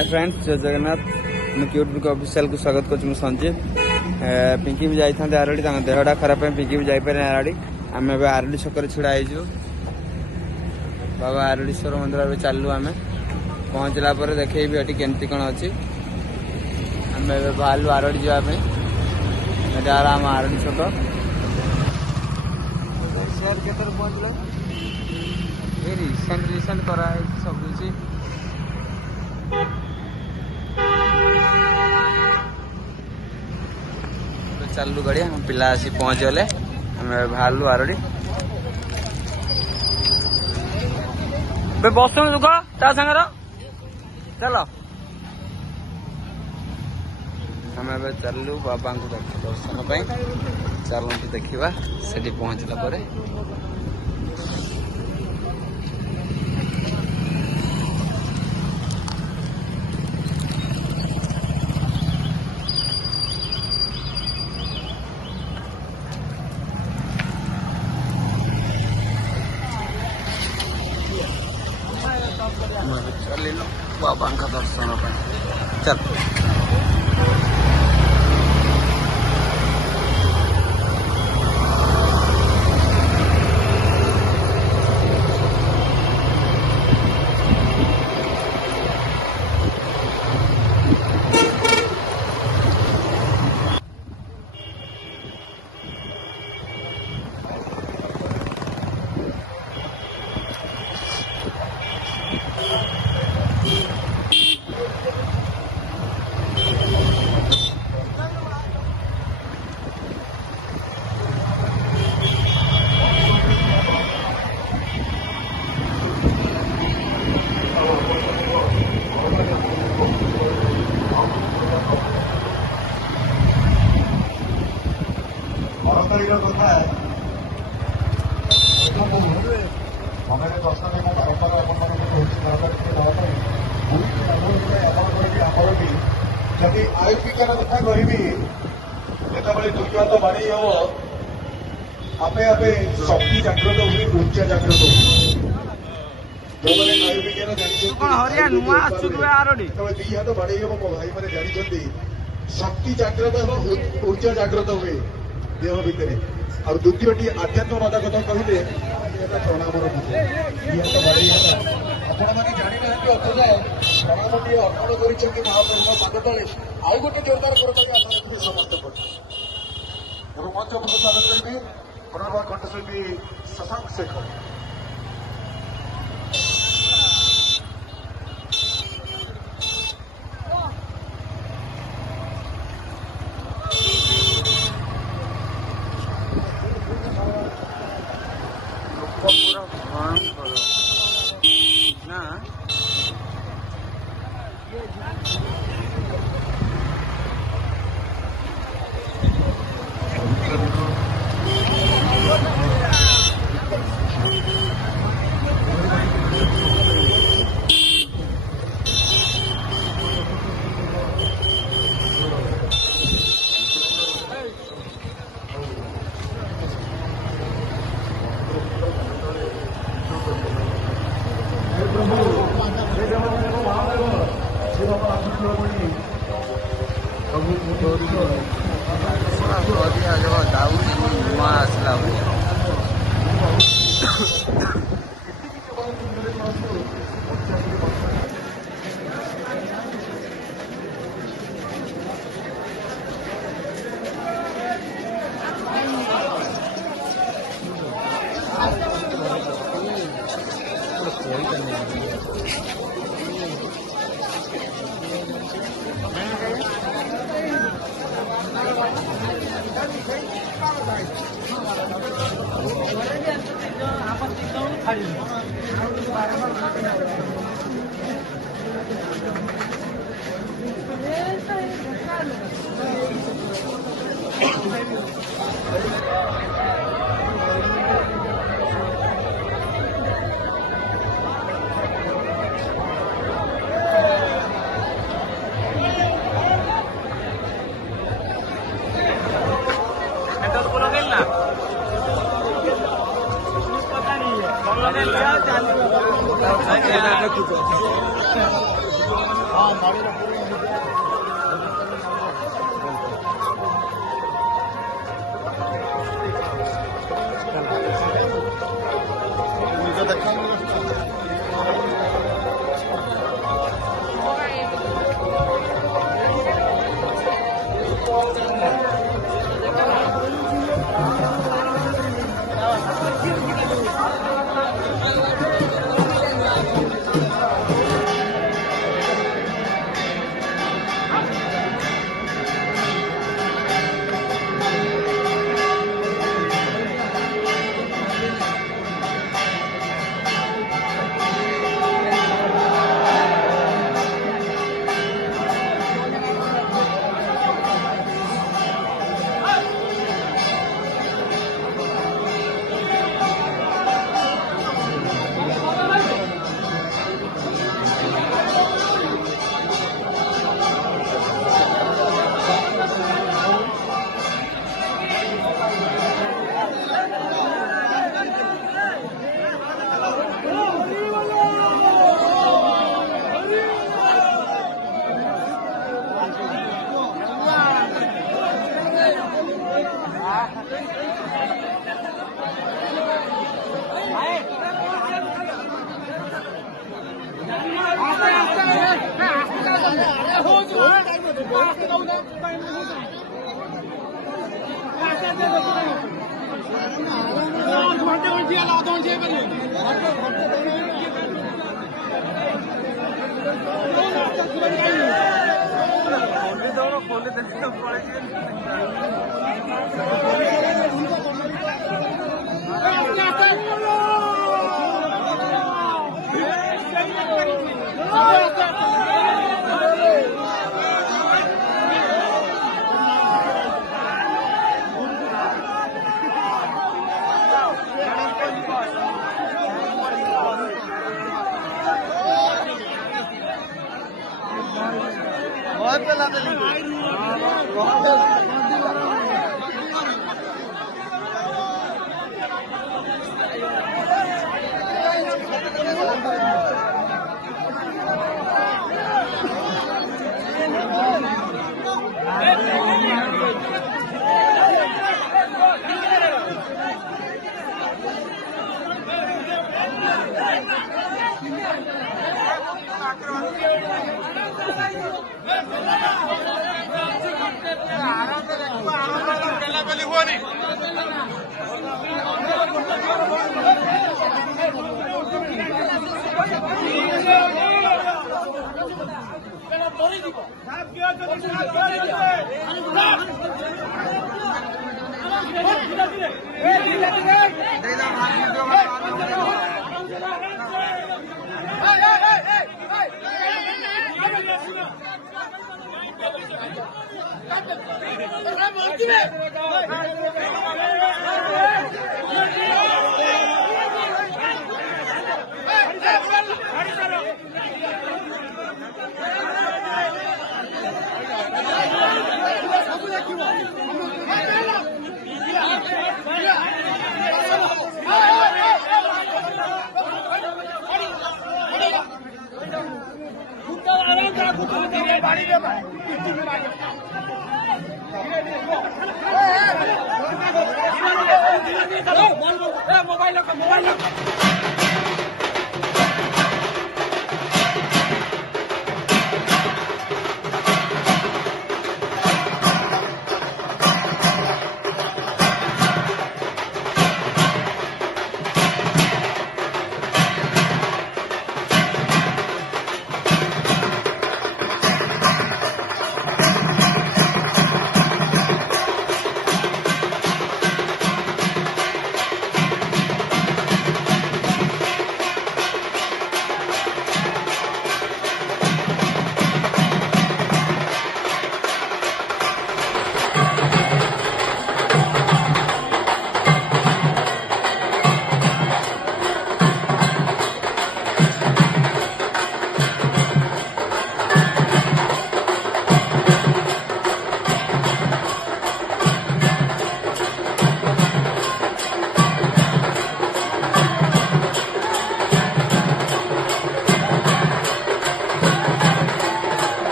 Hi friends, जय जगन्नाथ। मैं cute official को स्वागत कर संजीव। पिंकी भी जाते आरडी, देहटा खराब है, पिंकी भी जापे आरडी। आम ए आरडी छक छिड़ा हो बाबा आरडीश्वर मंदिर चलू। आम पहुँचला देखेबी ये केमती कौन अच्छी। आम बाहर आरडी जावाई आम आरडी छक शेयर के पहुँचल रिसेंट कराई सब किसी। चलू गाड़ी हम पिला आसी पहुँच गले। आम बाहर आरडी बस दुख ता सागर चल। आम चलू बाबा को दर्शन पाई। चलती देखा से पहुँचला पर चल बाबा का दर्शन चल। कथा है हमें दर्शन में बारंबार जदि आयुर्विज्ञान कथा करी जो दुई हाथ बाड़ी हम आपे आपे शक्ति जागृत हुए, ऊर्जा जागृत हुए। जो मैंने आयुर्विज्ञान जानी दुई हाथ बाड़ी हम मो भाई मैंने जानी शक्ति जागृत हम, ऊर्जा जागृत हुए देह भितर। और द्वितीयटी आध्यात्मवाद कथा कहले प्रणाम आपण मैंने जानी ना अथच प्रणामटी अर्पण कर महाप्रभु पाद तले आउ गोटे जोरदार करते समस्त मंच प्रसाद करेंगे प्रणव कंठशिल्पी शशांक शेखर।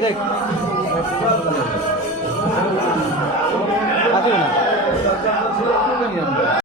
देख